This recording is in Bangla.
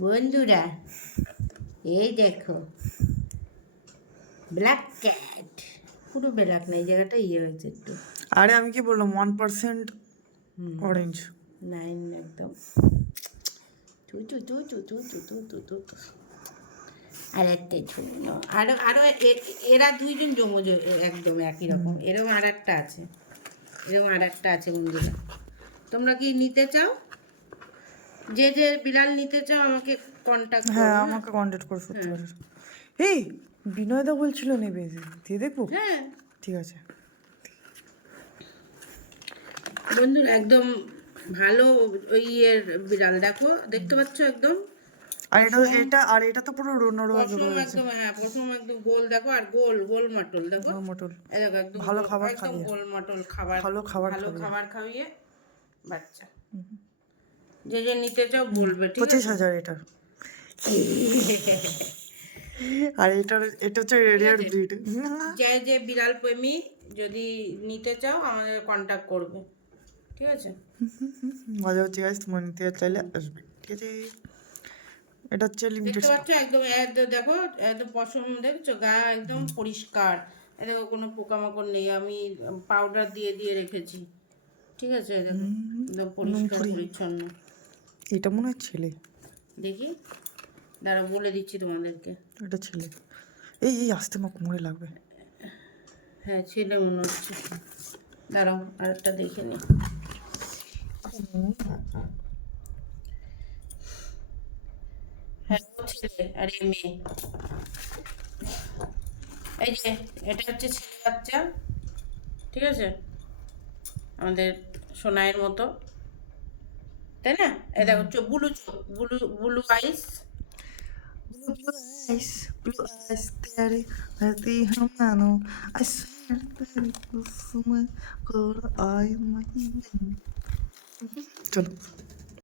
বন্ধুরা এই দেখো ব্ল্যাক ক্যাট, পুরো ব্ল্যাক না, এই জায়গাটা ইয়ে হয়েছে একটু। আরে আমি কি বললাম 1% অরেঞ্জ। নাইন একদম তু তু তু তু তু তু তু তু তু তু। আর একটা ছোট আরো আরো এরা দুইজন জমজ একদম একই রকম। এরকম আর একটা আছে, এরকম আর একটা আছে বন্ধুরা। তোমরা কি নিতে চাও? যে যে বিড়াল নিতে চাও আমাকে কন্ট্যাক্ট করো। হ্যাঁ আমাকে কন্ট্যাক্ট করে সত্যি করে। এই বিনয়দা বলছিল নেবে, দিয়ে দেখবো। হ্যাঁ ঠিক আছে বন্ধুরা একদম ভালো ওই ইয়ের বিড়াল, দেখো দেখতে পাচ্ছ একদম এটা তো পুরো রোনারোয়া পশম একদম, হ্যাঁ পশম একদম গোল, দেখো আর গোল গোল মাটল, দেখো মোটল। এই দেখো একদম ভালো খাবার একদম খাইয়ে, গোল মাটল খাবার, ভালো খাবার ভালো খাইয়ে। খাবার খাইয়ে বাচ্চা। যে যে নিতে চাও বলবে, ঠিক আছে? 25,000 এটার। আর এটা হচ্ছে রেয়ার ব্রিড। যে যে বিড়াল প্রেমী যদি নিতে চাও আমাদের কন্ট্যাক্ট করবে, ঠিক আছে? মজা হচ্ছে গাইস, তোমার নিতে চাইলে আসবে, ঠিক আছে। এটা হচ্ছে লিমিটেড দেখতে স্টক। পাচ্ছ একদম দেখো একদম পশম, দেখছো গা একদম পরিষ্কার, এ দেখো কোনো পোকামাকড় নেই, আমি পাউডার দিয়ে দিয়ে রেখেছি, ঠিক আছে? এই দেখো একদম পরিষ্কার পরিচ্ছন্ন। এটা মনে হয় ছেলে। দেখি দাঁড়া বলে দিচ্ছি তোমাদেরকে। এটা ছেলে। এই আসতে মা কোমরে লাগবে। হ্যাঁ ছেলে মনে হচ্ছে, দাঁড়াও আরেকটা দেখে নি। হ্যাঁ ও ছেলে আর এ মেয়ে। এই যে এটা হচ্ছে ছেলে বাচ্চা, ঠিক আছে? আমাদের সোনাইয়ের মতো, তাই না? এই দেখো ব্লু চোখ, ব্লু ব্লু আইস। Blue eyes, तेरे हरती हम मानो I swear तेरी कुसुम कोरा आई मैं। चलो